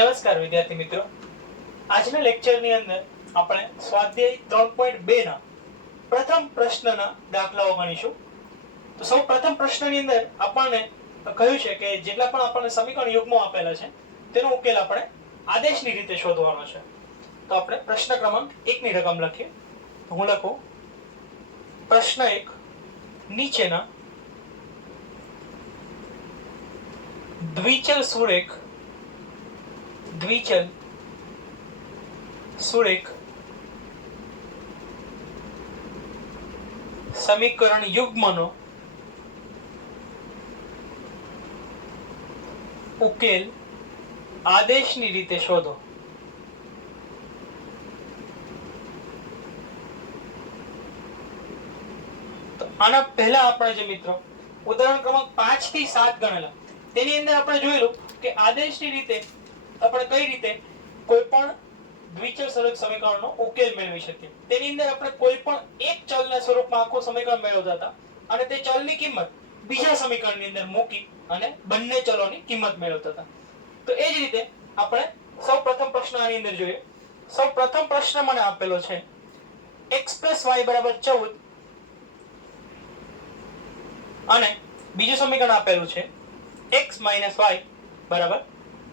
નમસ્કાર વિદ્યાર્થી મિત્રો, આજના લેક્ચરની અંદર આપણે સ્વાધ્યાય 3.2 ના પ્રથમ પ્રશ્નના દાખલાઓ ગણીશું. તો સૌ પ્રથમ પ્રશ્નની અંદર આપણને કહ્યું છે કે જેટલા પણ આપણને સમીકરણ યુગ્મો આપેલા છે તેનો ઉકેલ આપણે આદેશની રીતે શોધવાનો છે. તો આપણે પ્રશ્ન ક્રમાંક 1 ની રકમ લખીએ. તો હું લખું પ્રશ્ન 1, નીચેના દ્વિચલ સુરેખ સમીકરણ યુગ્મનો ઉકેલ આદેશની રીતે શોધો. તો આના પહેલા આપણે જે મિત્રો ઉદાહરણ ક્રમાંક 5 થી 7 ગણેલા તેની અંદર આપણે જોયેલું કે આદેશની રીતે આપણે કઈ રીતે કોઈ પણ દ્વિચલ સુરેખ સમીકરણનો ઉકેલ મેળવી શકીએ. તેની અંદર આપણે કોઈ પણ એક ચલના સ્વરૂપમાં આખું સમીકરણ મેળવતા હતા અને તે ચલની કિંમત બીજા સમીકરણની અંદર મૂકી અને બંને ચલોની કિંમત મેળવતા હતા. તો એ જ રીતે આપણે સૌપ્રથમ પ્રશ્ન આની અંદર જોઈએ. સૌપ્રથમ પ્રશ્ન મને આપેલો છે x + y = 14 અને બીજું સમીકરણ આપેલું છે x - y =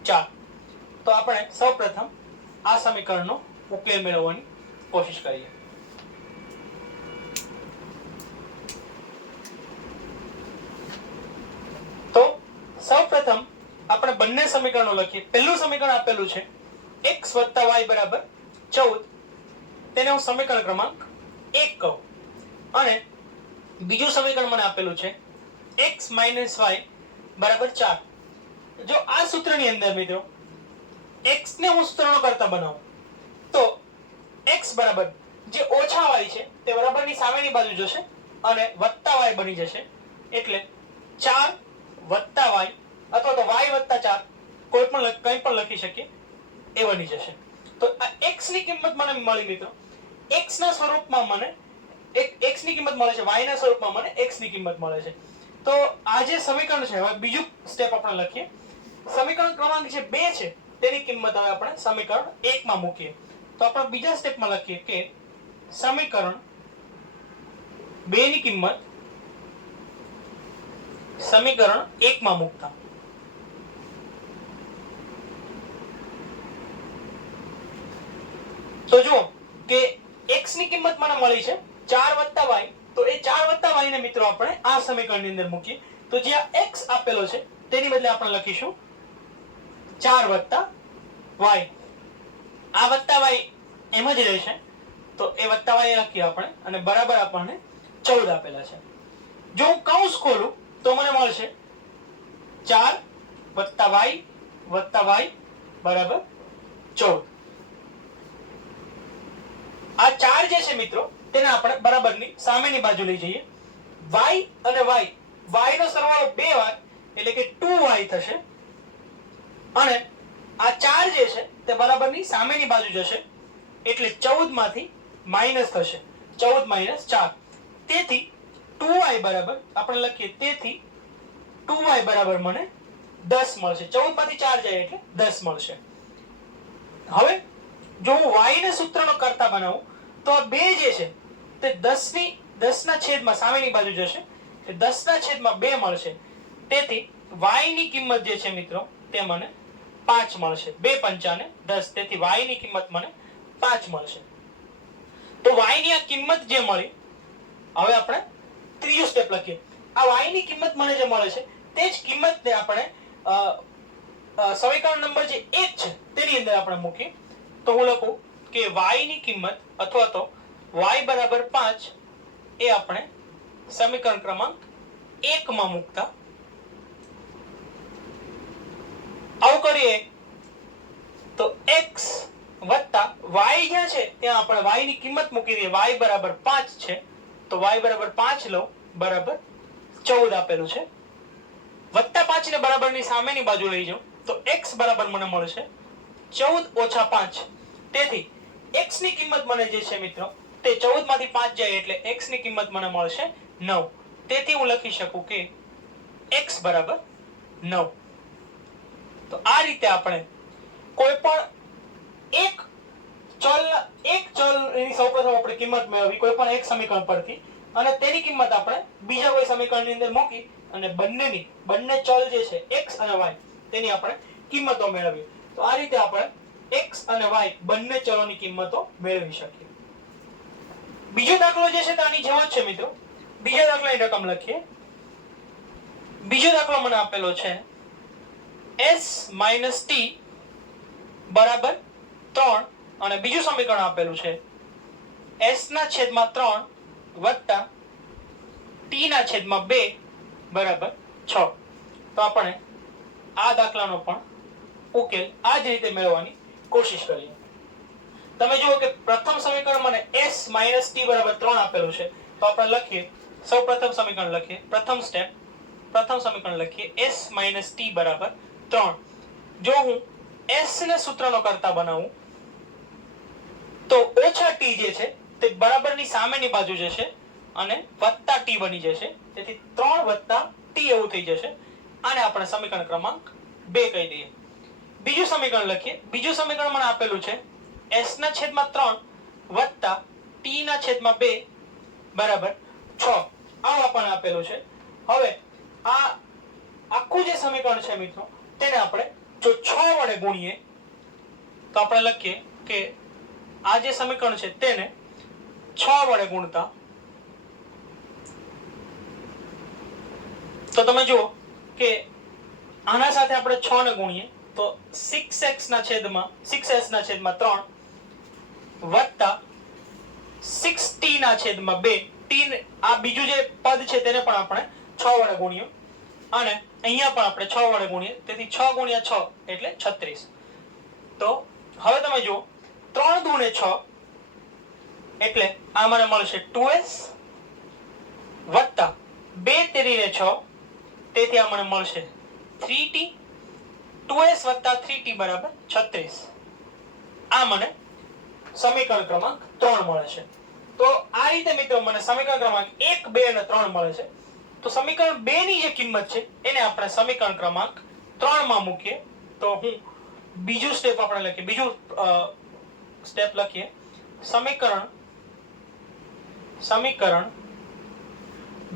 4. તો આપણે સૌપ્રથમ આ સમીકરણનો ઉકેલ મેળવવાની કોશિશ કરીએ. તો સૌપ્રથમ આપણે બંને સમીકરણો લખીએ. પહેલું સમીકરણ આપેલું છે x + y = 14, તેને હું સમીકરણ ક્રમાંક 1 કહું. અને બીજું સમીકરણ મને આપેલું છે x - y = 4. જો આ સૂત્રની અંદર મિત્રો x ને હું સૂત્રનો કરતા બનાવું તો x બરાબર જે ઓછા y છે તે બરાબરની સામેની બાજુ જશે અને વત્તા y બની જશે. એટલે 4 વત્તા y અથવા તો y વત્તા 4 કોઈ પણ કંઈ પણ લખી શકીએ એ બની જશે. તો આ x ની કિંમત મને મળી મિત્રો. x ના સ્વરૂપમાં મને x ની કિંમત મળે છે, y ના સ્વરૂપમાં મને x ની કિંમત મળે છે. તો આ જે સમીકરણ છે, હવે બીજું સ્ટેપ આપણે લખીએ. સમીકરણ ક્રમાંક જે 2 છે તેની કિંમત હવે આપણે સમીકરણ 1 માં મૂકીએ. તો આપણે બીજા સ્ટેપમાં લખીએ કે સમીકરણ 2 ની કિંમત સમીકરણ 1 માં મૂકતા તો જુઓ કે x ની કિંમત મને મળી છે 4 + y. તો એ 4 + y ને મિત્રો આપણે આ સમીકરણની અંદર મૂકીએ. તો જે આ x આપેલો છે તેની બદલે આપણે લખીશું 4 + y. આ વત્તા y એમ જ રહેશે. તો એ વત્તા y લખીએ આપણે અને બરાબર આપણને 14 આપેલા છે. જો હું કૌંસ ખોલું તો મને મળશે 4 + y બરાબર 14. આ 4 જે છે મિત્રો તેને આપણે બરાબરની સામેની બાજુ લઈ જઈએ. y અને y નો સરવાળો 2 વાર એટલે કે 2y થશે અને આ 4 જે છે તે બરાબરની સામેની બાજુ જશે એટલે 14 માંથી માઈનસ થશે. 14 - 4. તેથી 2y બરાબર આપણે લખીએ. તેથી 2y બરાબર મને 10 મળશે. 14 માંથી 4 જાય એટલે 10 મળશે. હવે જો હું y ને સૂત્રનો કરતા બનાવું તો આ 2 જે છે તે 10 ના છેદમાં સામેની બાજુ જશે. 10 ના છેદમાં 2 મળશે. તેથી y ની કિંમત જે છે મિત્રો તે મને 5 મળશે. 2 × 5 = 10. તેથી y ની કિંમત મને 5 મળશે. તો y ની આ કિંમત જે મળી, હવે આપણે ત્રીજું સ્ટેપ લખીએ. આ y ની કિંમત મને જે મળે છે તે જ કિંમતને આપણે સમીકરણ નંબર જે 1 છે તેની અંદર આપણે મૂકીએ. તો હું લખું કે y ની કિંમત અથવા તો y બરાબર 5 એ આપણે સમીકરણ ક્રમાંક 1 માં મૂકતા આવું કરીએ તો x વત્તા y જ્યાં છે ત્યાં આપણે y ની કિંમત મૂકી દઈએ. y બરાબર 5 છે તો y બરાબર 5 લો બરાબર 14 આપેલું છે. વત્તા 5 ને બરાબરની સામેની બાજુ લઈ જાઉં તો x બરાબર મને મળશે 14 - 5. તેથી x ની કિંમત મને જે છે મિત્રો તે 14 માંથી 5 જાય એટલે x ની કિંમત મને મળશે 9. તેથી હું લખી શકું કે x બરાબર 9. તો આ રીતે આપણે કોઈ પણ એક ચલની સૌપ્રથમ આપણે કિંમત મેળવી કોઈ પણ એક સમીકરણ પરથી અને તેની કિંમત આપણે બીજા કોઈ સમીકરણની અંદર મૂકી અને બંને ચલ જે છે x અને y તેની આપણે કિંમતો મેળવી. તો આ રીતે આપણે x અને y બંને ચલોની કિંમતો મેળવી શકીએ. બીજો દાખલો જે છે તે આની જેવો જ છે મિત્રો. બીજા દાખલાની રકમ લખીએ. બીજો દાખલો મને આપેલો છે s - t બરાબર 3 અને બીજું સમીકરણ આપેલું છે s ના છેદમાં 3 વત્તા t ના છેદમાં 2 બરાબર 6. તો આપણે આ દાખલાનો પણ ઉકેલ આ જ રીતે મેળવવાની કોશિશ કરીએ. તમે જુઓ કે પ્રથમ સમીકરણ મને s - t બરાબર 3 આપેલું છે. તો આપણે લખીએ સૌપ્રથમ સમીકરણ લખીએ. પ્રથમ સમીકરણ લખીએ s - t બરાબર 3. જો હું s ને સૂત્રનો કરતા બનાવું તો ઓછા t જે છે તે બરાબરની સામેની બાજુ જશે અને વત્તા t બની જશે. તેથી 3 + t એવું થઈ જશે. આને આપણે સમીકરણ ક્રમાંક 2 કહી દઈએ. બીજું સમીકરણ લખીએ. બીજું સમીકરણ મને આપેલું છે s ના છેદમાં 3 વત્તા t ના છેદમાં 2 બરાબર 6. આવું આપણને આપેલું છે. હવે આ આખું જે સમીકરણ છે મિત્રો તેને આપણે જો 6 વડે ગુણીએ તો આપણે લખીએ કે આ જે સમીકરણ છે તેને 6 વડે ગુણતા તો તમે જુઓ કે આના સાથે આપણે 6 ને ગુણીએ તો 6s ના છેદમાં 3 વત્તા 6t ના છેદમાં 2 t આ બીજું જે પદ છે તેને પણ આપણે 6 વડે ગુણીએ અને અહીંયા પણ આપણે 6 વડે ગુણીએ. તેથી 6 × 6 એટલે 36. તો હવે તમે જુઓ 3 × 2 = 6 એટલે આ મને મળશે 2s વત્તા 2 × 3 = 6 તેથી આ મને મળશે 3t. 2s વત્તા 3t બરાબર 36. આ મને સમીકરણ ક્રમાંક 3 મળે છે. તો આ રીતે મિત્રો મને સમીકરણ ક્રમાંક 1, 2 અને 3 મળે છે. તો સમીકરણ 2 ની જે કિંમત છે એને આપણે સમીકરણ ક્રમાંક 3 માં મૂકીએ તો હું બીજું સ્ટેપ આપણે લખીએ. બીજું સ્ટેપ લખીએ. સમીકરણ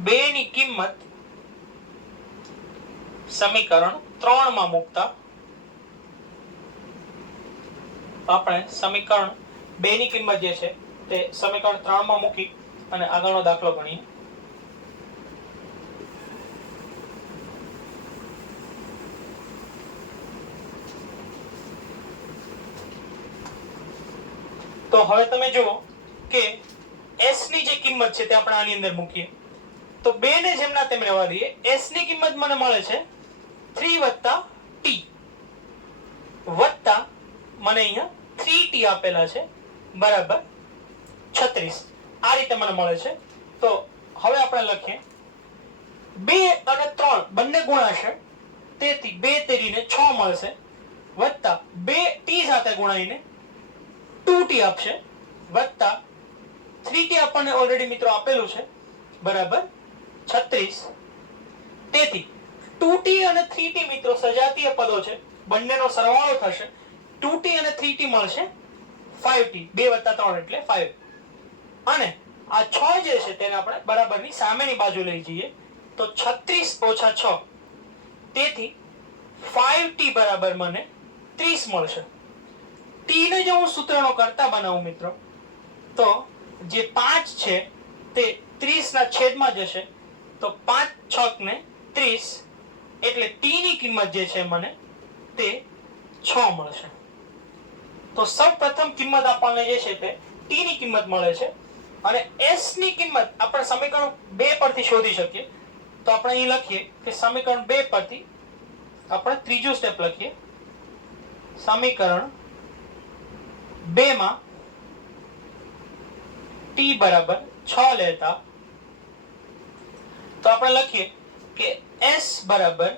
2 ની કિંમત સમીકરણ 3 માં મૂકતા આપણે સમીકરણ 2 ની કિંમત જે છે તે સમીકરણ 3 માં મૂકી અને આગળનો દાખલો ગણીએ. તો હવે તમે જુઓ કે s ની જે કિંમત છે તે આપણે આની અંદર મૂકીએ તો 2 ને જેમના તેમ રહેવા દઈએ. s ની કિંમત મને મળે છે 3 + t વત્તા મને અહીંયા 3t આપેલા છે બરાબર 36. આ રીતે મને મળે છે. તો હવે આપણે લખીએ 2 અને 3 બંને ગુણાશે તેથી 2 તેરીને 6 મળશે વત્તા 2t સાથે ગુણાઈને 2t આપશે વત્તા 3t આપણને ઓલરેડી મિત્રો આપેલું છે બરાબર 36. તેથી 2t અને 3t મિત્રો સજાતીય પદો છે. બંનેનો સરવાળો થશે 2t અને 3t મળશે 5t. 2 + 3 એટલે 5. અને આ 6 જે છે તેને આપણે બરાબરની સામેની બાજુ લઈ જઈએ તો 36 - 6 તેથી 5t બરાબર મને 30 મળશે. t ને જો હું સૂત્રનો કરતા બનાવું મિત્રો તો જે 5 છે તે 30 ના છેદમાં જશે તો 5 × 6 = 30 એટલે t ની કિંમત જે છે મને તે 6 મળશે. તો સૌપ્રથમ કિંમત આપણને જે છે તે t ની કિંમત મળે છે અને s ની કિંમત આપણે સમીકરણ 2 પરથી શોધી શકીએ. તો આપણે અહીં લખીએ કે સમીકરણ 2 પરથી આપણે ત્રીજું સ્ટેપ લખીએ. સમીકરણ 2 માં t બરાબર 6 લેતા તો આપણે લખીએ કે s બરાબર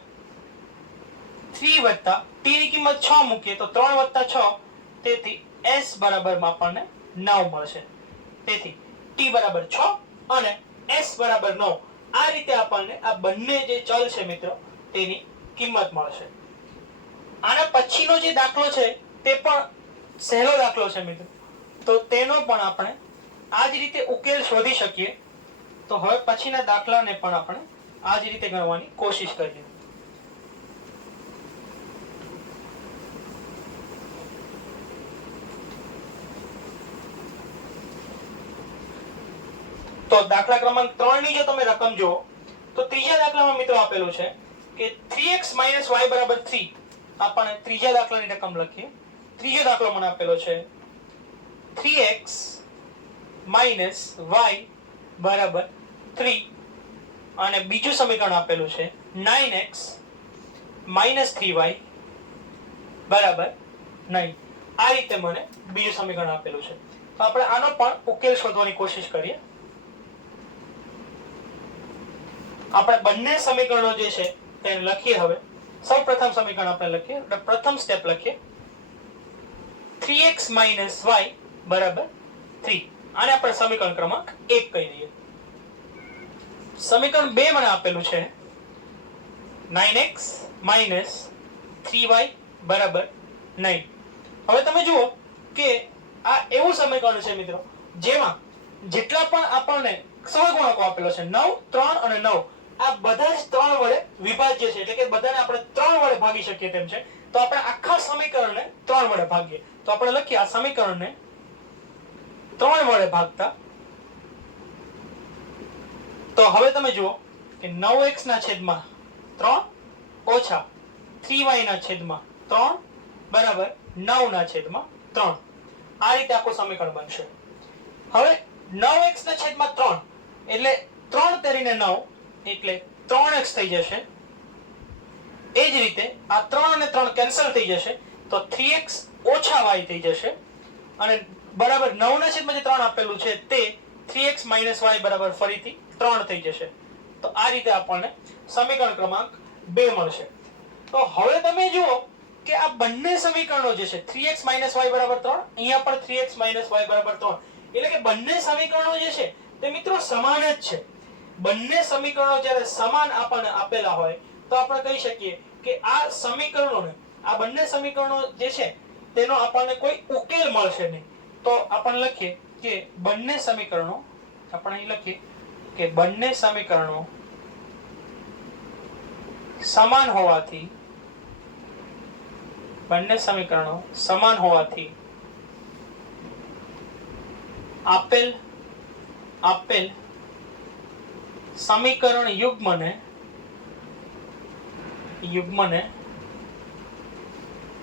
3 વત્તા t ની કિંમત 6 મૂકીએ તો 3 + 6 તેથી s બરાબર આપણને 9 મળશે. તેથી t બરાબર 6 અને s બરાબર 9. આ રીતે આપણને આ બંને જે ચલ છે મિત્રો તેની કિંમત મળશે. આના પછીનો જે દાખલો છે તે પણ સહેલો દાખલો છે મિત્રો, તો તેનો પણ આપણે આ જ રીતે ઉકેલ શોધી શકીએ. તો હવે પછીના દાખલાને પણ આપણે આ જ રીતે ગણવાની કોશિશ કરીએ. તો દાખલા ક્રમાંક 3 ની જો તમે રકમ જુઓ તો ત્રીજા દાખલામાં મિત્રો આપેલું છે કે 3x - y = 3. આપણે ત્રીજા દાખલાની રકમ લખીએ. ત્રીજો દાખલો મને આપેલો છે 3x - y = 3 અને બીજું સમીકરણ આપેલું છે 9x - 3y = 9. આ રીતે મને બીજું સમીકરણ આપેલું છે. તો આપણે આનો પણ ઉકેલ શોધવાની કોશિશ કરીએ. આપણે બંને સમીકરણો જે છે તેને લખીએ. હવે સૌપ્રથમ સમીકરણ આપણે લખીએ. પ્રથમ સ્ટેપ લખીએ 3x - y = 3. આને આપણે સમીકરણ ક્રમાંક 1 કહી દઈએ. સમીકરણ 2 મને આપેલું છે 9x - 3y = 9. હવે તમે જુઓ કે આ એવું સમીકરણ છે મિત્રો જેમાં જેટલા પણ આપણને સહગુણકો આપેલો છે 9, 3 અને 9, આ બધા જ 3 વડે વિભાજ્ય છે, એટલે કે બધાને આપણે 3 વડે ભાગી શકીએ તેમ છે. તો આપણે આખા સમીકરણને 3 વડે ભાગીએ. તો આપણે લખીએ આ સમીકરણને 3 વડે ભાગતા. તો હવે તમે જુઓ કે 9x ના છેદમાં 3 ઓછા 3y ના છેદમાં 3 બરાબર 9 ના છેદમાં 3. આ રીતે આખું સમીકરણ બનશે. હવે 9x ના છેદમાં 3 એટલે 3 તરીને 9 એટલે 3x થઈ જશે. એ જ રીતે આ 3 અને 3 કેન્સલ થઈ જશે તો 3x - y થઈ જશે અને બરાબર 9 ના છેદમાં જે 3 આપેલું છે તે 3x - y બરાબર ફરીથી 3 થઈ જશે. તો આ રીતે આપણને સમીકરણ ક્રમાંક 2 મળશે. તો હવે તમે જુઓ કે આ બંને સમીકરણો જે છે 3x - y = 3, અહીંયા પણ 3x - y = 3, એટલે કે બંને સમીકરણો જે છે તે મિત્રો સમાન જ છે. બંને સમીકરણો જ્યારે સમાન આપણને આપેલા હોય તો આપણે કહી શકીએ કે આ સમીકરણોને, આ બંને સમીકરણો જે છે તેનો આપણને કોઈ ઉકેલ મળશે નહીં. તો આપણે લખીએ કે બંને સમીકરણો, આપણે અહીં લખીએ કે બંને સમીકરણો સમાન હોવાથી, બંને સમીકરણો સમાન હોવાથી આપેલ સમીકરણ યુગ્મને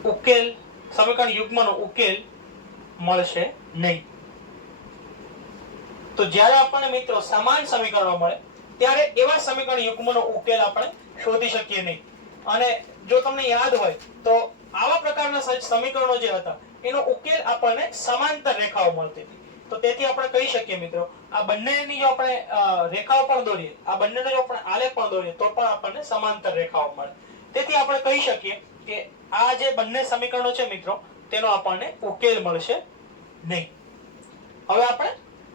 ઉકેલ, સમીકરણ યુગ્મનો ઉકેલ મળશે નહીં. તો જ્યારે આપણને મિત્રો સમાન સમીકરણો મળે ત્યારે એવા સમીકરણ યુગ્મનો ઉકેલ આપણે શોધી શકીએ નહીં. અને જો તમને યાદ હોય તો આવા પ્રકારના સમીકરણો જે હતા એનો ઉકેલ આપણને સમાંતર રેખાઓ મળતી હતી. તો તેથી આપણે કહી શકીએ મિત્રો આ બંનેની જો આપણે રેખાઓ પણ દોરીએ, આ બંનેનો જો આપણે આલેખ પણ દોરીએ તો પણ આપણને સમાંતર રેખાઓ મળે. તેથી આપણે કહી શકીએ કે આ જે બંને સમીકરણો છે મિત્રો તેનો આપણને ઉકેલ મળશે નહીં. હવે આપણે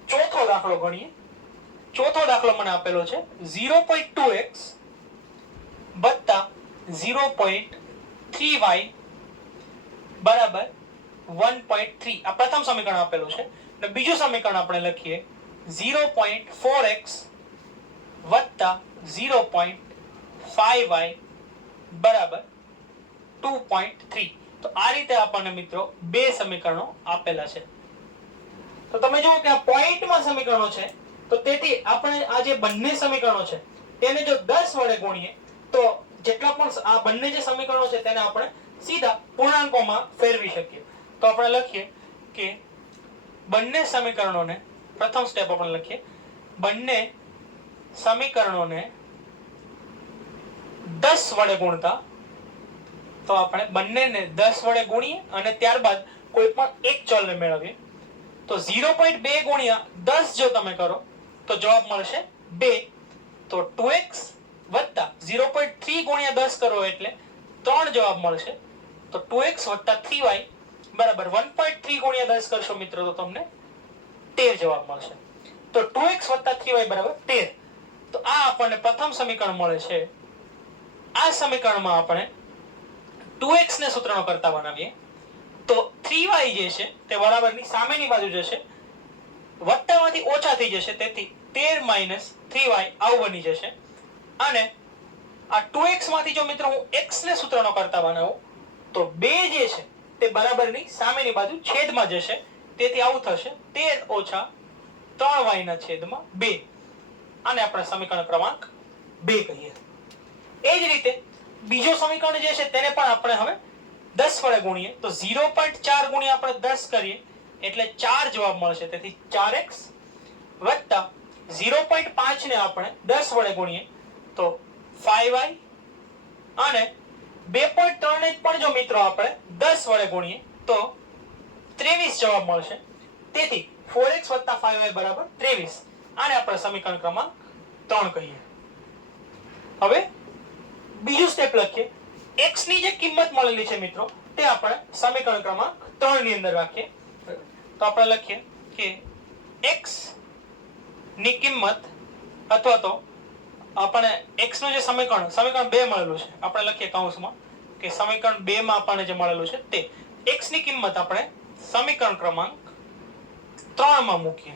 ચોથો દાખલો ગણીએ. ચોથો દાખલો મને આપેલો છે 0.2x + 0.3y = 1.3. આ પ્રથમ સમીકરણ આપેલું છે. અને બીજું સમીકરણ આપણે લખીએ 0.4x + 0.5y = 2.3. તો આ રીતે આપણને મિત્રો બે સમીકરણો આપેલા છે. તો તમે જુઓ કે આ પોઈન્ટમાં સમીકરણો છે તો તેથી આપણે આ જે બંને સમીકરણો છે તેને જો 10 વડે ગુણીએ તો જેટલા પણ આ બંને જે સમીકરણો છે તેને આપણે સીધા પૂર્ણાંકોમાં ફેરવી શકીએ. તો આપણે લખીએ કે બંને સમીકરણોને, પ્રથમ સ્ટેપ આપણે લખીએ, બંને સમીકરણોને 10 વડે ગુણતા. તો આપણે બંનેને 10 વડે ગુણીએ અને ત્યારબાદ કોઈ પણ એક ચલને મેળવીએ. તો 0.2 ગુણ્યા 10 જો તમે કરો તો જવાબ મળશે 2. તો 2x વત્તા 0.3 ગુણ્યા 10 કરો એટલે 3 જવાબ મળશે. તો 2x વત્તા 3y બરાબર 1.3 ગુણ્યા 10 કરશો મિત્રો તો તમને 13 જવાબ મળશે. તો 2x વત્તા 3y બરાબર 13. તો આ આપણને પ્રથમ સમીકરણ મળે છે. આ સમીકરણમાં આપણે 2x ને સૂત્રનો કરતા બનાવીએ તો 3y જે છે તે બરાબરની સામેની બાજુ જશે, વત્તામાંથી ઓછા થઈ જશે, તેથી 13 - 3y આવું બની જશે. અને આ 2x માંથી જો મિત્રો હું x ને સૂત્રનો કરતા બનાવું તો 2 જે છે તે બરાબરની સામેની બાજુ છેદમાં જશે, તેથી આવું થશે 13 - 3y ના છેદમાં 2. આને આપણે સમીકરણ ક્રમાંક 2 કહીએ. એ જ રીતે બીજો સમીકરણ જે છે તેને પણ આપણે હવે 10 વડે ગુણીએ તો 0.4 ગુણ્યા આપણે 10 કરીએ એટલે 4 જવાબ મળશે. તેથી 4x વત્તા 0.5 ને આપણે 10 વડે ગુણીએ તો 5y અને 2.3 ને પણ જો મિત્રો આપણે 10 વડે ગુણીએ તો 23 જવાબ મળશે. તેથી 4x + 5y = 23. આને આપણે સમીકરણ ક્રમાંક 3 કહીએ. હવે બીજું સ્ટેપ લખીએ. x ની જે કિંમત મળેલી છે મિત્રો તે આપણે સમીકરણ ક્રમાંક 3 ની અંદર રાખીએ. તો આપણે લખીએ કે x ની કિંમત અથવા તો આપણે x નું જે સમીકરણ 2 મળેલું છે આપણે લખીએ કૌંસમાં કે સમીકરણ 2 માં આપણને જે મળેલું છે તે x ની કિંમત આપણે સમીકરણ ક્રમાંક 3 માં મૂકીએ.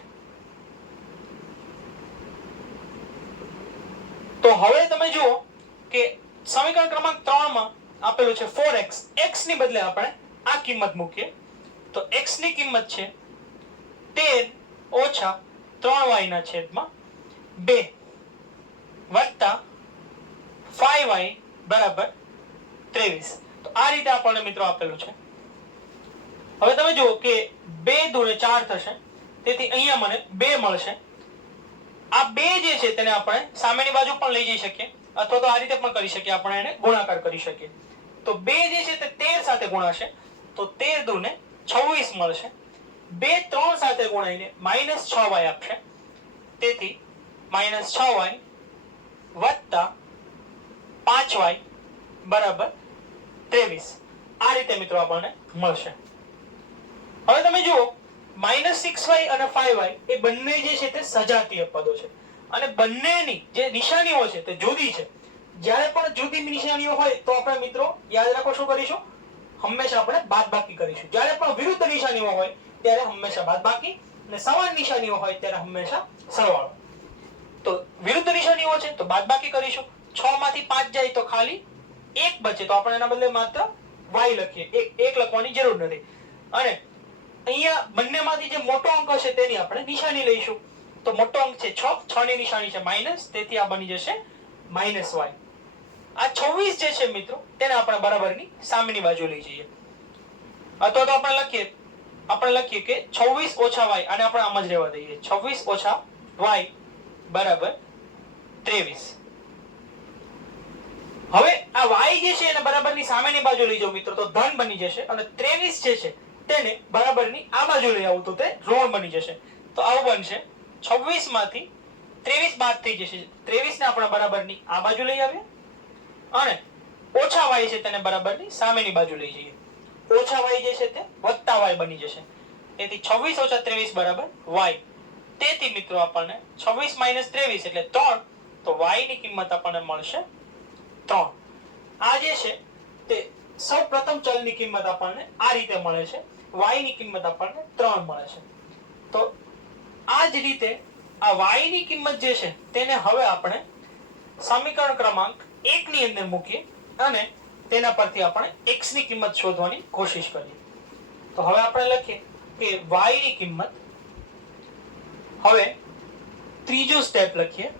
તો હવે તમે જુઓ કે સમીકરણ ક્રમાંક 3 માં આપેલું છે 4x, x ની બદલે આપણે આ કિંમત મૂકીએ તો x ની કિંમત છે 13 - 3y ના છેદમાં 2 વત્તા 5y બરાબર 23. તો આ રીતે આપણને મિત્રો આપેલું છે. હવે તમે જુઓ કે 2 દુને 4 થશે, તેથી અહીંયા મને 2 મળશે. આ 2 જે છે તેને આપણે સામેની બાજુ પણ લઈ જઈ શકીએ અથવા તો આ રીતે પણ કરી શકીએ, આપણે એને ગુણાકાર કરી શકીએ. તો 2 જે છે તે 13 સાથે ગુણાશે તો 13 દુને 26 મળશે. 2 3 સાથે ગુણાઈને -6y આપશે, તેથી -6y વત્તા 5y બરાબર 23. આ રીતે મિત્રો આપણને મળશે. હવે તમે જુઓ -6y અને 5y એ બંને જે છે તે સજાતીય પદો છે અને બંનેની જે નિશાનીઓ છે તે જુદી છે. જ્યારે પણ જુદી નિશાનીઓ હોય તો આપણે મિત્રો યાદ રાખો શું કરીશું, હંમેશા આપણે બાદબાકી કરીશું. જ્યારે પણ વિરુદ્ધ નિશાનીઓ હોય ત્યારે હંમેશા બાદબાકી અને સમાન નિશાનીઓ હોય ત્યારે હંમેશા સરવાળો. તો વિરુદ્ધ નિશાનીઓ છે તો બાદબાકી કરીશું. 6 માંથી 5 જાય તો ખાલી 1 બચે, તો આપણે એના બદલે માત્ર y લખીએ, 1 લખવાની જરૂર નથી. અને અહીંયા બંનેમાંથી જે મોટો અંક હશે તેની આપણે નિશાની લઈશું. તો મોટો અંક છે 6, 6 ની નિશાની છે માઈનસ, તેથી આ બની જશે -y. આ 26 જે છે મિત્રો તેને આપણે બરાબરની સામેની બાજુ લઈ જઈએ અથવા તો આપણે લખીએ કે 26 - y, આને આપણે આમ જ રહેવા દઈએ. 26 - y બરાબર 23. હવે આ y જે છે એને બરાબરની સામેની બાજુ લઈ જાવ મિત્રો તો ધન બની જશે અને 23 જે છે તેને બરાબરની આ બાજુ લઈ આવું તો તે ઋણ બની જશે. તો આવું બનશે 26 માંથી 23 બાદ થઈ જશે. 23 ને આપણે બરાબરની આ બાજુ લઈ આવીએ અને ઓછા y છે તેને બરાબરની સામેની બાજુ લઈ જઈએ. ઓછા y જે છે તે વત્તા y બની જશે, તેથી 26 - 23 બરાબર y. તેથી મિત્રો આપણને 26 - 23 એટલે 3, તો y ની કિંમત આપણને મળશે 3. આ જે છે તે સૌપ્રથમ ચલની કિંમત આપણને આ રીતે મળે છે, y ની કિંમત આપણને 3 મળે છે. તો આ જ રીતે આ y ની કિંમત જે છે તેને હવે આપણે સમીકરણ ક્રમાંક 1 ની અંદર મૂકીએ અને તેના પરથી આપણે x ની કિંમત શોધવાની કોશિશ કરીએ. તો હવે આપણે લખીએ કે y ની કિંમત, હવે ત્રીજું સ્ટેપ લખીએ,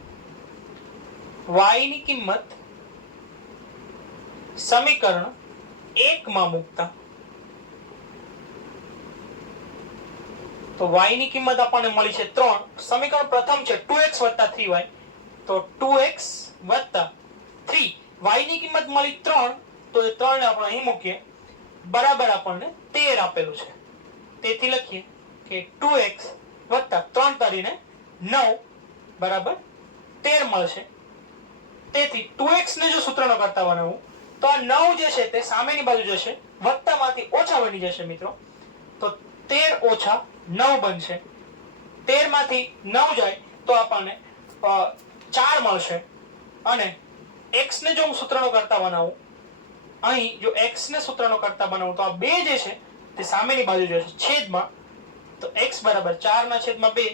y ની કિંમત સમીકરણ 1 માં મૂકતા તો y ની કિંમત આપણને મળી છે 3. સમીકરણ પ્રથમ છે 2x + 3y, તો 2x + 3, y ની કિંમત મળી 3, તો એ 3 ને આપણે અહીં મૂકીએ બરાબર આપણને 13 આપેલું છે. તેથી લખીએ કે 2x + 3 કરીને 9 બરાબર 13 મળશે. તેથી 2x ને જો સૂત્રનો કરતા બનાવું તો આ 9 જે છે તે સામેની બાજુ જશે, વત્તામાંથી ઓછા બની જશે મિત્રો, તો 13 - 9 બનશે. 13 માંથી 9 જાય તો આપણને 4 મળશે. અને x ને જો હું સૂત્રનો કરતા બનાવું, અહીં જો x ને સૂત્રનો કરતા બનાવું તો આ 2 જે છે તે સામેની બાજુ જશે છેદમાં, તો x બરાબર 4/2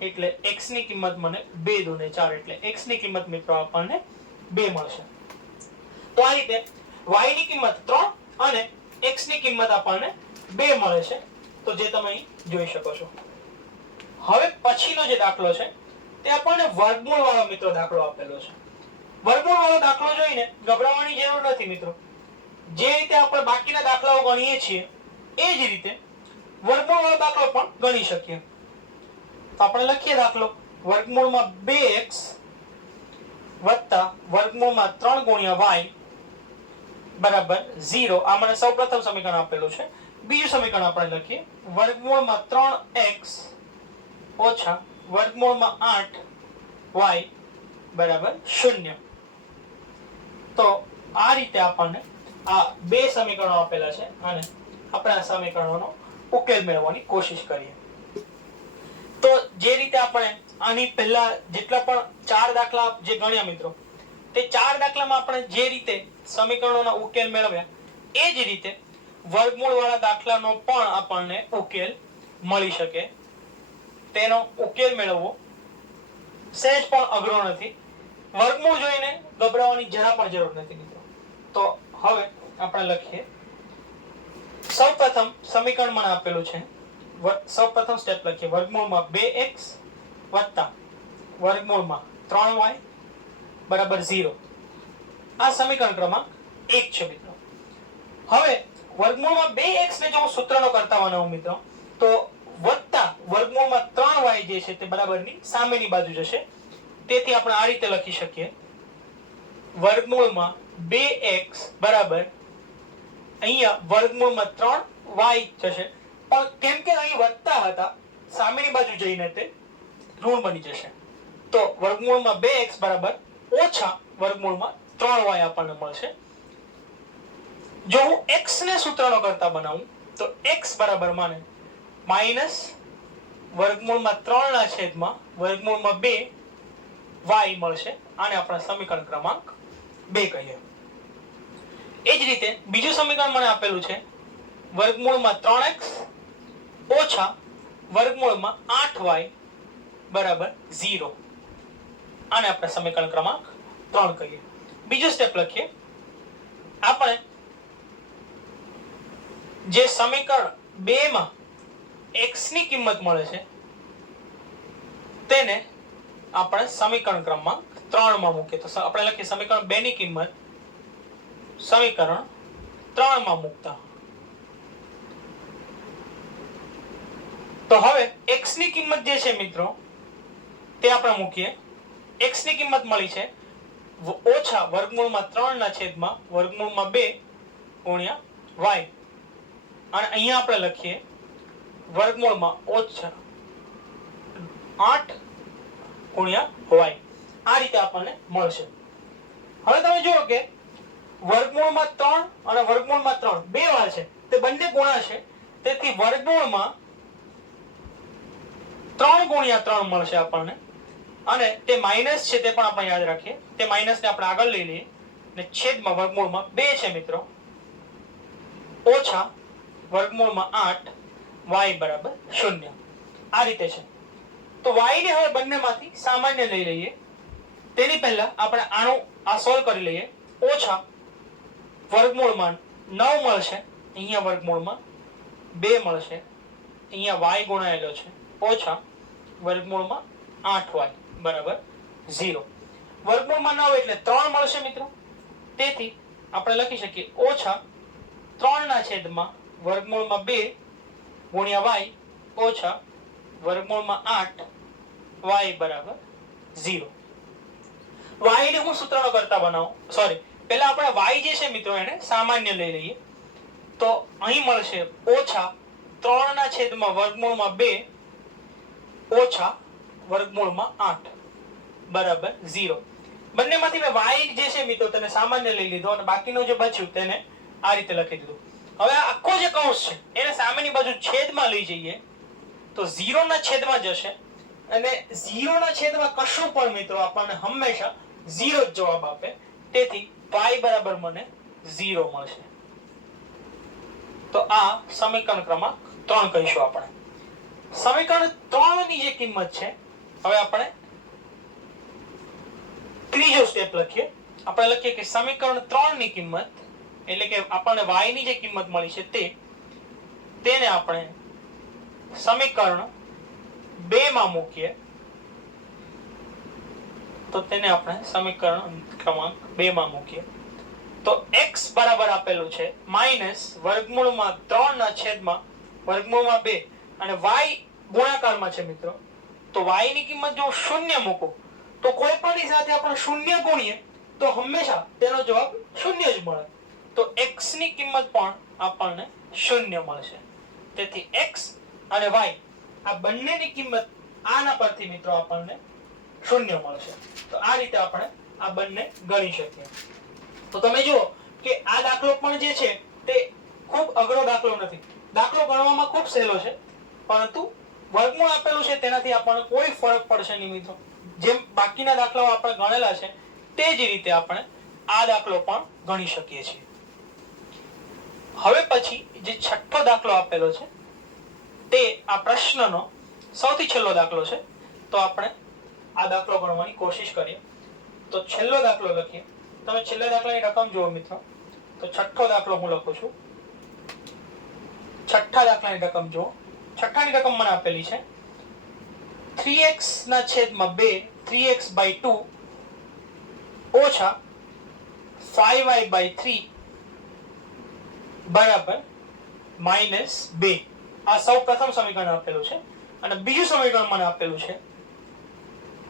એટલે x ની કિંમત મને 2 દુને 4 એટલે x ની કિંમત મિત્રો આપણને 2 મળશે. તો આ રીતે y ની કિંમત 3 અને x ની કિંમત આપણને 2 મળે છે. તો જે તમે અહીં જોઈ શકો છો. હવે પછીનો જે દાખલો છે તે આપણને વર્ગમૂળ વાળો મિત્રો દાખલો આપેલો છે. વર્ગમૂળ વાળો દાખલો જોઈને ગભરાવાની જરૂર નથી મિત્રો. જે રીતે આપણે બાકીના દાખલાઓ ગણીએ છીએ એ જ રીતે વર્ગમૂળ વાળો દાખલો પણ ગણી શકીએ. તો આપણે લખીએ દાખલો વર્ગમૂળમાં 2x વત્તા વર્ગમૂળમાં 3 ગુણ્યા y બરાબર 0. આ મને સૌપ્રથમ સમીકરણ આપેલું છે. બીજું સમીકરણ આપણે લખીએ વર્ગમૂળમાં 3x ઓછા વર્ગમૂળમાં 8y બરાબર 0. તો આ રીતે આપણને આ બે સમીકરણો આપેલા છે અને આપણે આ સમીકરણોનો ઉકેલ મેળવવાની કોશિશ કરીએ. તો જે રીતે આપણે આની પહેલા જેટલા પણ 4 દાખલા જે ગણ્યા મિત્રો, તે 4 દાખલામાં આપણે જે રીતે સમીકરણોના ઉકેલ મેળવ્યા એ જ રીતે વર્ગમૂળ વાળા દાખલાનો પણ આપણને ઉકેલ મળી શકે. તેનો ઉકેલ મેળવવો સહેજ પણ અઘરો નથી. વર્ગમૂળ જોઈને ગભરાવાની જરા પણ જરૂર નથી મિત્રો. તો હવે આપણે લખીએ સૌપ્રથમ સમીકરણ મને આપેલું છે. સૌપ્રથમ સ્ટેપ લખીએ વર્ગમૂળમાં 2x વત્તા વર્ગમૂળમાં 3y બરાબર 0. આ સમીકરણ ક્રમાંક 1 છે મિત્રો. હવે વર્ગમૂળમાં 2x ને જો હું સૂત્રનો કરતા બનાવું મિત્રો, તો વત્તા વર્ગમૂળમાં 3y જે છે તે બરાબરની સામેની બાજુ જશે. તેથી આપણે આ રીતે લખી શકીએ વર્ગમૂળમાં 2x બરાબર અહીંયા વર્ગમૂળમાં 3y જશે. પણ કેમ કે અહીં વત્તા હતા સામેની બાજુ જઈને તે ઋણ બની જશે. તો વર્ગમૂળમાં 2x બરાબર ઓછા વર્ગમૂળમાં 3y આપણને મળશે. જો હું x ને સૂત્રનો કરતા બનાવું તો x બરાબર મને માઈનસ વર્ગમૂળમાં 3 ના છેદમાં વર્ગમૂળમાં 2 y મળશે. આને આપણે સમીકરણ ક્રમાંક 2 કહીએ. એ જ રીતે બીજું સમીકરણ મને આપેલું છે વર્ગમૂળમાં 3x ઓછા વર્ગમૂળમાં 8y બરાબર 0. આને આપણે સમીકરણ ક્રમાંક 3 કહીએ. બીજું સ્ટેપ લખીએ આપણે જે સમીકરણ 2 માં x ની કિંમત મળે છે તેને આપણે સમીકરણ ક્રમાંક 3 માં મૂકીએ. તો આપણે લખીએ સમીકરણ 2 ની કિંમત સમીકરણ 3 માં મૂકતા. તો હવે x ની કિંમત જે છે મિત્રો તે આપણે મૂકીએ. x ની કિંમત મળી છે ઓછા વર્ગમૂળમાં 3 ના છેદમાં વર્ગમૂળમાં 2 ગુણ્યા y. અને અહીંયા આપણે લખીએ વર્ગમૂળમાં ઓછા 8 ગુણ્યા y. આ રીતે આપણને મળશે. હવે તમે જુઓ કે વર્ગમૂળમાં 3 અને વર્ગમૂળમાં 3 બે વાર છે, તે બંને ગુણા છે. તેથી વર્ગમૂળમાં 3 ગુણ્યા 3 મળશે આપણને. અને તે માઈનસ છે તે પણ આપણે યાદ રાખીએ. તે માઈનસ ને આપણે આગળ લઈ લઈએ અને છેદમાં વર્ગમૂળમાં 2 છે મિત્રો ઓછા વર્ગમૂળમાં 8 y બરાબર 0. આ રીતે છે. તો y ને હવે બંનેમાંથી સામાન્ય લઈ લઈએ. તેની પહેલા આપણે આનું આ સોલ્વ કરી લઈએ. ઓછા વર્ગમૂળમાં 9 મળશે, અહીંયા વર્ગમૂળમાં 2 મળશે, અહીંયા y ગુણાયેલો છે ઓછા વર્ગમૂળમાં 8y બરાબર 0. વર્ગમૂળમાં 9 એટલે 3 મળશે મિત્રો. તેથી આપણે લખી શકીએ ઓછા 3 ના છેદમાં વર્ગમૂળમાં 2 ગુણ્યા y ઓછા વર્ગમૂળમાં 8 y બરાબર 0. y ને હું સૂત્રનો કરતા બનાવું. સોરી, પહેલા આપણે y જે છે મિત્રો એને સામાન્ય લઈ લઈએ. તો અહીં મળશે ઓછા 3 ના છેદમાં વર્ગમૂળમાં 2 ઓછા વર્ગમૂળમાં 8 બરાબર 0. બંનેમાંથી મેં y જે છે મિત્રો તેને સામાન્ય લઈ લીધો અને બાકીનું જે બચ્યું તેને આ રીતે લખી દીધું. હવે આ આખો જે કૌંસ છે એને સામેની બાજુ છેદમાં લઈ જઈએ તો 0 ના છેદમાં જશે અને 0 ના છેદમાં કશું પણ મિત્રો આપણને હંમેશા 0 જ જવાબ આપે. તેથી y બરાબર મને 0 મળશે. તો આ સમીકરણ ક્રમાંક 3 કહીશું આપણે. સમીકરણ 3 ની જે કિંમત છે, હવે આપણે ત્રીજો સ્ટેપ લખીએ. આપણે લખીએ કે સમીકરણ 3 ની કિંમત એટલે કે આપણને y ની જે કિંમત મળી છે તેને આપણે સમીકરણ 2 માં મૂકીએ. તો તેને આપણે સમીકરણ ક્રમાંક 2 માં મૂકીએ તો x બરાબર આપેલું છે માઈનસ વર્ગમૂળમાં 3 ના છેદમાં વર્ગમૂળમાં 2 અને y ગુણાકારમાં છે મિત્રો. તો y ની કિંમત જો શૂન્ય મૂકો તો કોઈ પણ સાથે આપણે શૂન્ય ગુણીએ તો હંમેશા તેનો જવાબ શૂન્ય જ મળે. તો x ની કિંમત પણ આપણને શૂન્ય મળશે. તેથી x અને y આ બંનેની કિંમત આના પરથી મિત્રો આપણને શૂન્ય મળશે. તો આ રીતે આપણે આ બંને ગણી શકીએ. તો તમે જુઓ કે આ દાખલો પણ જે છે તે ખૂબ અઘરો દાખલો નથી. દાખલો ગણવામાં ખૂબ સહેલો છે, પરંતુ વર્ગમૂળ આપેલું છે તેનાથી આપણને કોઈ ફરક પડશે નહીં મિત્રો. જેમ બાકીના દાખલાઓ આપણે ગણેલા છે તે જ રીતે આપણે આ દાખલો પણ ગણી શકીએ છીએ. હવે પછી જે છઠ્ઠો દાખલો આપેલો છે તે આ પ્રશ્નનો સૌથી છેલ્લો દાખલો છે. તો આપણે આ દાખલો ગણવાની કોશિશ કરીએ. તો છેલ્લો દાખલો લખીએ. તમે છેલ્લા દાખલાની રકમ જુઓ મિત્રો. તો છઠ્ઠો દાખલો હું લખું છું. છઠ્ઠા દાખલાની રકમ જુઓ. છઠ્ઠાની રકમ મને આપેલી છે 3x ના છેદમાં 2 3x/2 ઓછા 5y/3 બરાબર -2. આ સૌ પ્રથમ સમીકરણ આપેલું છે. અને બીજું સમીકરણ મને આપેલું છે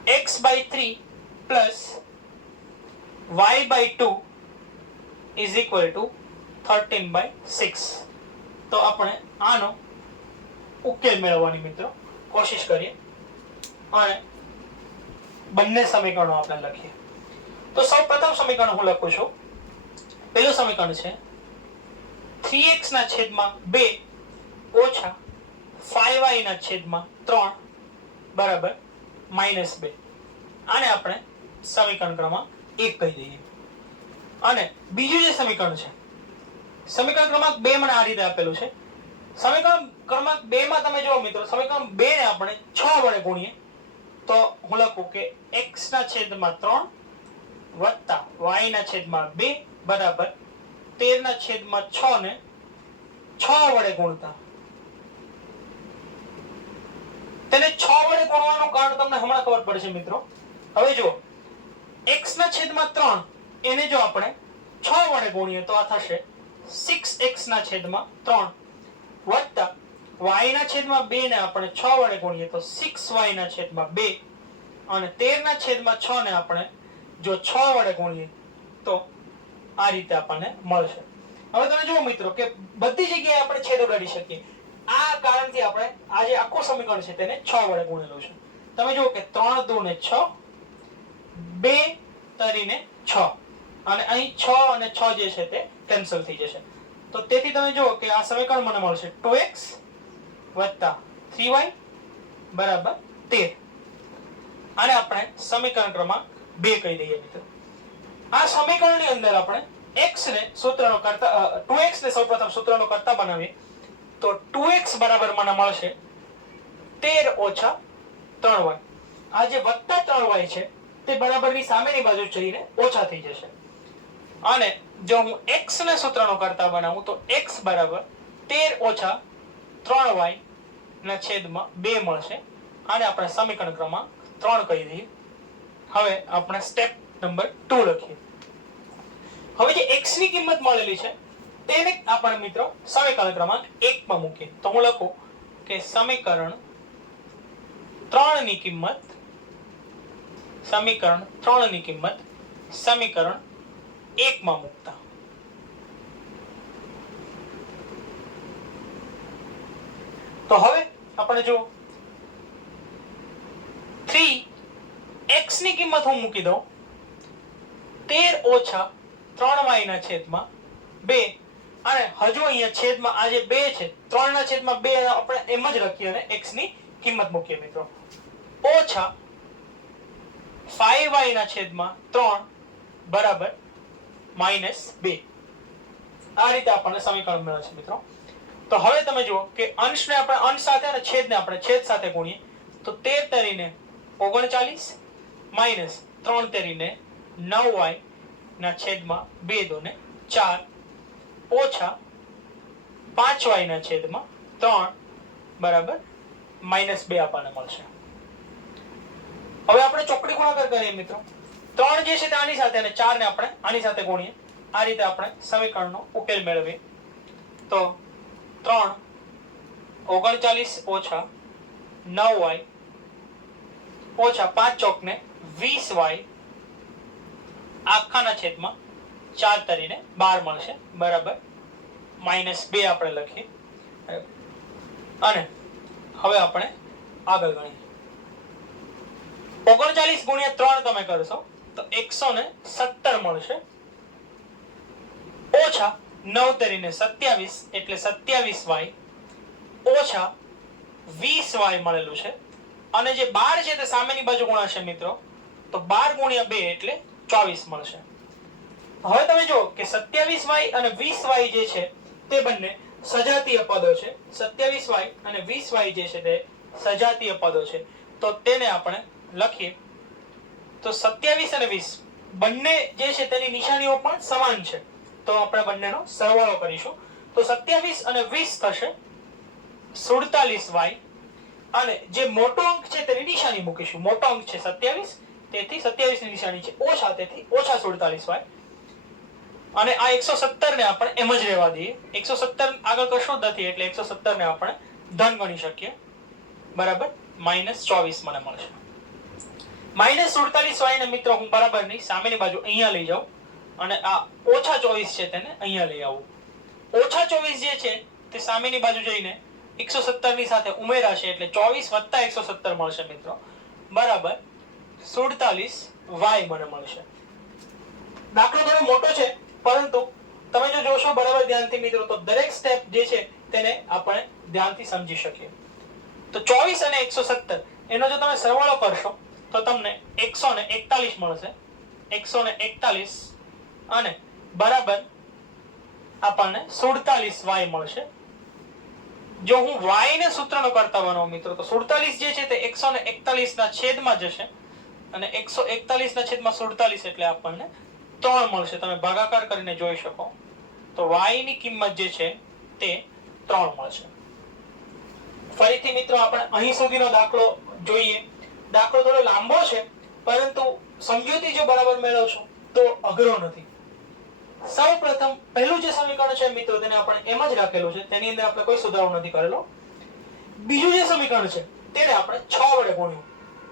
x/3 plus y/2 is equal to 13/6. તો આપણે આનો ઉકેલ મેળવવાની મિત્રો કોશિશ કરીએ અને બંને સમીકરણો આપણે લખીએ. તો સૌ પ્રથમ સમીકરણ હું લખું છું. પહેલું સમીકરણ છે 3x ના છેદમાં 2 ઓછા 5y ના છેદમાં 3 બરાબર -2. આને આપણે સમીકરણ ક્રમાંક 1 કહી દઈએ. અને બીજું જે સમીકરણ છે, સમીકરણ ક્રમાંક 2 મને આ રીતે આપેલું છે. સમીકરણ ક્રમાંક 2 માં તમે જુઓ મિત્રો, સમીકરણ 2 ને આપણે 6 વડે ગુણીએ તો હું લખું કે x ના છેદમાં 3 વત્તા y ના છેદમાં 2 બરાબર 13 ના છેદમાં 6 ને 6 વડે ગુણતા. તેને 6 વડે ગુણવાનું કારણ તમને હમણાં ખબર પડશે મિત્રો. હવે જો x ના છેદમાં 3 એને જો આપણે 6 વડે ગુણીએ તો આ થશે 6x ના છેદમાં 3 વત્તા y ના છેદમાં 2 ને આપણે 6 વડે ગુણીએ તો 6y ના છેદમાં 2 અને 13 ના છેદમાં 6 ને આપણે જો 6 વડે ગુણીએ તો આ રીતે આપણને મળશે. હવે તમે જુઓ મિત્રો કે બધી જગ્યાએ આપણે છેદ ઉડાડી શકીએ. આ કારણથી આપણે આ જે આખું સમીકરણ છે તેને 6 વડે ગુણેલું છે. તમે જુઓ કે 3 2 ને 6 2 તરીને 6 અને અહીં 6 અને 6 જે છે તે કેન્સલ થઈ જશે. તો તેથી તમે જુઓ કે આ સમીકરણ મને મળશે 2x વત્તા 3y બરાબર 13. આને આપણે સમીકરણ ક્રમાંક 2 કહી દઈએ મિત્રો. આ સમીકરણની અંદર આપણે x ને સૂત્રનો કરતા 2x ને સૌપ્રથમ સૂત્રનો કરતા બનાવીએ તો 2x બરાબર મને મળશે 13 ઓછા 3y. આ જે વત્તા 3y છે તે બરાબરની સામેની બાજુ જઈને ઓછા થઈ જશે. અને જો હું x ને સૂત્રનો કરતા બનાવું તો x બરાબર 13 ઓછા 3y ના છેદમાં 2 મળશે. આને આપણે સમીકરણ ક્રમાંક 3 કહી દઈએ. હવે આપણે સ્ટેપ નંબર 2 લખીએ. હવે જે x ની કિંમત મળેલી છે તેને આપણે મિત્રો સમીકરણ ક્રમાંક 1 માં મૂકીએ. તો હું લખું કે સમીકરણ 3 ની કિંમત સમીકરણ 1 માં મૂકતા. તો હવે આપણે જો 3x ની કિંમત હું મૂકી દઉં 13 ઓછા 3y ના છેદમાં 2 અને હજુ અહીંયા છેદમાં આ જે 2 છે 3 ના છેદમાં 2 આપણે એમ જ લખીએ અને x ની કિંમત મૂકીએ મિત્રો ઓછા 5y ના છેદમાં 3 બરાબર -2. આ રીતે આપણને સમીકરણ મળે છે મિત્રો. તો હવે તમે જુઓ કે અંશને આપણે અંશ સાથે અને છેદને આપણે છેદ સાથે ગુણીએ તો 13 તરીને 39 માઇનસ 3 તરીને 9y ના છેદમાં 2 દોને 4 ઓછા 5y ના છેદમાં 3 બરાબર -2 આપણને મળશે. હવે આપણે ચોકડી ગુણાકાર કરીએ મિત્રો. 3 જે છે તે આની સાથે અને 4 ને આપણે આની સાથે ગુણીએ. આ રીતે આપણે સમીકરણનો ઉકેલ મેળવીએ. તો 3 39 ઓછા 9y ઓછા 5 ચોક ને 20y આખાના છેદમાં 4 તરીને 12 મળશે બરાબર -2 આપણે લખીએ. અને હવે આપણે આગળ ગણીએ. 39 ગુણ્યા 3 તમે કરશો તો 117 મળશે ઓછા 9 તરીને 27 એટલે 27y ઓછા 20y મળેલું છે. અને જે 12 છે તે સામેની બાજુ ગુણાશે મિત્રો તો 12 ગુણ્યા 2 એટલે 24 મળશે. હવે તમે જુઓ કે 27y અને 20y જે છે તે બંને સજાતીય પદો છે. 27y અને 20y જે છે તે સજાતીય પદો છે. તો તેને આપણે લખીએ તો 27 અને 20 બંને જે છે તેની નિશાનીઓ પણ સમાન છે. તો આપણે બંનેનો સરવાળો કરીશું તો 27 અને 20 થશે 47y અને જે મોટો અંક છે તેની નિશાની મૂકીશું. મોટો અંક છે 27 તેથી 27 ની નિશાની છે ઓછા તેથી ઓછા 47y અને આ 117 ને આપણે એમ જ રહેવા દઈએ. 117 આગળ કશું જ નથી એટલે 117 ને આપણે ધન ગણી શકીએ બરાબર -24 મને મળશે. -47y ને મિત્રો હું બરાબર ની સામેની બાજુ અહીંયા લઈ જાઉં અને આ ઓછા 24 છે તેને અહીંયા લઈ આવું. ઓછા 24 જે છે તે સામેની બાજુ જઈને 117 ની સાથે ઉમેરાશે એટલે 24 + 117 મળશે મિત્રો બરાબર 47y મને મળશે. દાખલો થોડો મોટો છે પરંતુ તમે જો જોશો બરાબર ધ્યાનથી મિત્રો તો દરેક સ્ટેપ જે છે તેને આપણે ધ્યાનથી સમજી શકીએ. તો 24 અને 117 એનો જો તમે સરવાળો કરશો તો તમને 141 મળશે. 141 અને બરાબર આપણને 47y મળશે. જો હું y ને સૂત્રનો કરતા બનાવું મિત્રો તો 47 જે છે તે 141 ના છેદમાં જશે અને 141 ના છેદમાં 47 એટલે આપણને 3 મળશે. તમે ભાગાકાર કરીને જોઈ શકો તો y ની કિંમત જે છે તે 3 મળશે. ફરીથી મિત્રો આપણે અહીં સુધીનો દાખલો જોઈએ. દાખલો થોડો લાંબો છે પરંતુ સમજૂતી જો બરાબર મેળવશો તો અઘરો નથી. સૌપ્રથમ પહેલું જે સમીકરણ છે મિત્રો તેને આપણે એમ જ રાખેલું છે. તેની અંદર આપણે કોઈ સુધારો નથી કરેલો. બીજું જે સમીકરણ છે તેને આપણે 6 વડે ગુણ્યું.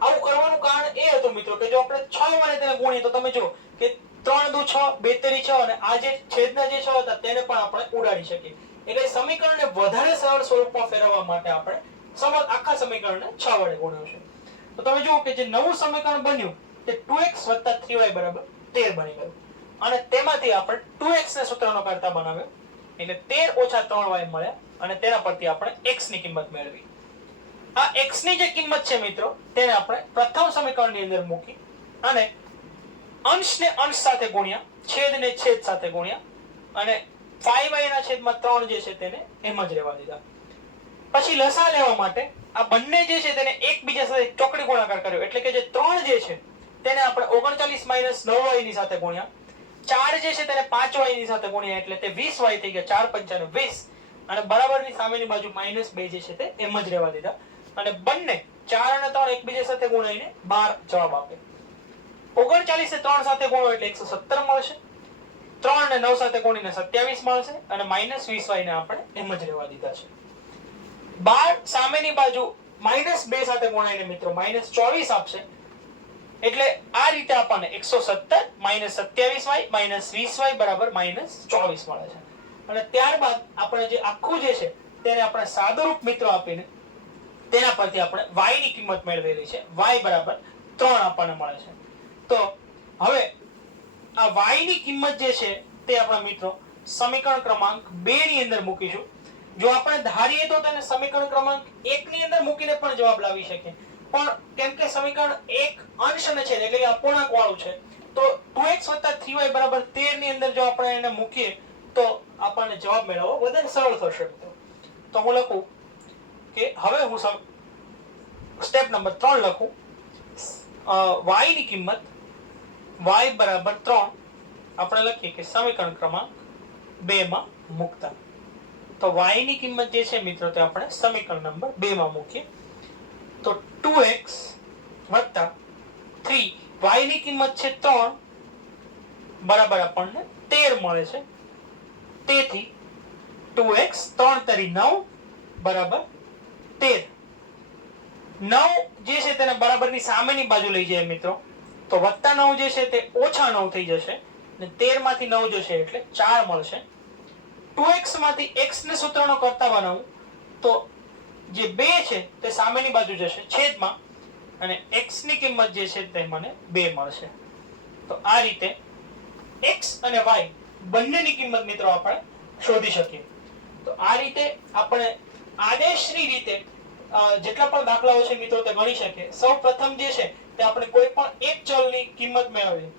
આવું કરવાનું કારણ એ હતું મિત્રો કે જો આપણે 6 વડે તેને ગુણીએ તો તમે જો કે 3 દુ 6 2 તેરી 6 અને આ જે છેદના જે 6 હતા તેને પણ આપણે ઉડાડી શકીએ. એટલે સમીકરણને વધારે સરળ સ્વરૂપમાં ફેરવવા માટે આપણે આખા સમીકરણને 6 વડે ગુણ્યું છે. તો તમે જુઓ કે જે નવું સમીકરણ બન્યું તે 2x + 3y = 13 બની ગયું અને તેમાંથી આપણે 2x ને સૂત્રનો કરતા બનાવ્યો એટલે 13 - 3y મળ્યા અને તેના પરથી આપણે x ની કિંમત મેળવી. આ x ની જે કિંમત છે મિત્રો તેને આપણે પ્રથમ સમીકરણની અંદર મૂકી અને અંશને અંશ સાથે ગુણ્યા છેદને છેદ સાથે ગુણ્યા અને 5y ના છેદમાં 3 જે છે તેને એમ જ રહેવા દીધા. પછી લસા લેવા માટે આ બંને જે છે તેને એકબીજા સાથે ચોકડી ગુણાકાર કર્યો એટલે કે જે 3 જે છે તેને આપણે 39 - 9y ની સાથે ગુણ્યા. 4 જે છે તેને 5y ની સાથે ગુણ્યા એટલે તે 20y થઈ ગયા. 4 × 5 = 20 અને બરાબરની સામેની બાજુ -2 જે છે તે એમ જ રહેવા દીધા અને બંને 4 અને 3 એકબીજા સાથે ગુણાઈને 12 જવાબ આપે. 39 ને 3 સાથે ગુણો એટલે 117 મળશે. 3 ને 9 સાથે ગુણીને 27 મળશે અને -20y ને આપણે એમ જ રહેવા દીધા છે. 12 સામેની બાજુ -2 સાથે ગુણાઈને મિત્રો -24 આપશે. એટલે આ રીતે આપણને 117 - 27y - 20y = -24 મળે છે. અને ત્યારબાદ આપણે જે આખું જે છે તેને આપણે સાદુરૂપ મિત્રો આપીને તેના પરથી આપણે y ની કિંમત મેળવેલી છે. y = 3 આપણને મળે છે. તો હવે આ y ની કિંમત જે છે તે આપણા મિત્રો સમીકરણ ક્રમાંક 2 ની અંદર મૂકીશું. જો આપણે ધારીએ તો તેને સમીકરણ ક્રમાંક 1 ની અંદર મૂકીને પણ જવાબ લાવી શકીએ પણ કેમ કે સમીકરણ 1 અંશ અને છેદ એટલે કે અપૂર્ણાંક વાળું છે તો 2x + 3y = 13 ની અંદર જો આપણે એને મૂકીએ તો આપણને જવાબ મેળવવો વધારે સરળ થશે. તો હું લખું કે હવે હું સ્ટેપ નંબર 3 લખું. y ની કિંમત y બરાબર 3 આપણે લખીએ કે સમીકરણ ક્રમાંક 2 માં મૂકતા. તો y ની કિંમત જે છે મિત્રો તે આપણે સમીકરણ નંબર 2 માં મૂકીએ. તો 2x 3 y ની કિંમત છે 3 બરાબર આપણને 13 મળે છે. તેથી 2x 3 તરી 9 બરાબર 13. 9 જે છે તેને બરાબરની સામેની બાજુ લઈ જાય મિત્રો, તો +9 જે છે તે -9 થઈ જશે અને 13 માંથી 9 જશે એટલે 4 મળશે. 2x માંથી x ને સૂત્રનો કરતા બનાવું તો જે 2 છે તે સામેની બાજુ જશે છેદમાં અને x ની કિંમત જે છે તે મને 2 મળશે. તો આ રીતે x અને y બંનેની કિંમત મિત્રો આપણે શોધી શકીએ. તો આ રીતે આપણે આદેશની રીતે જેટલા પણ દાખલાઓ છે મિત્રો તે ગણી શકીએ. સૌપ્રથમ જે છે તે આપણે કોઈ પણ એક ચલની કિંમત મેળવીએ.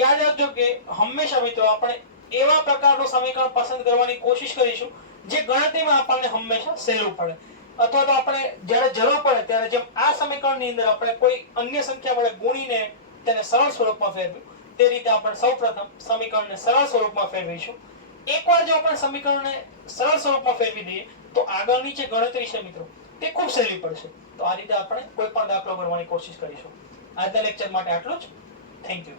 યાદ રાખજો કે હંમેશા મિત્રો આપણે એવા પ્રકારનું સમીકરણ પસંદ કરવાની કોશિશ કરીશું જે ગણતરીમાં આપણને હંમેશા સહેલું પડે, અથવા તો આપણે જ્યારે જરૂર પડે ત્યારે જેમ આ સમીકરણની અંદર આપણે કોઈ અન્ય સંખ્યા વડે ગુણીને તેને સરળ સ્વરૂપમાં ફેરવ્યું તે રીતે આપણે સૌપ્રથમ સમીકરણને સરળ સ્વરૂપમાં ફેરવીશું. એકવાર જો આપણે સમીકરણને સરળ સ્વરૂપમાં ફેરવી દઈએ તો આગળની જે ગણતરી છે મિત્રો તે ખૂબ સહેલી પડશે. તો આ રીતે આપણે કોઈ પણ દાખલો કરવાની કોશિશ કરીશું. આજના લેક્ચર માટે આટલું જ. Thank you.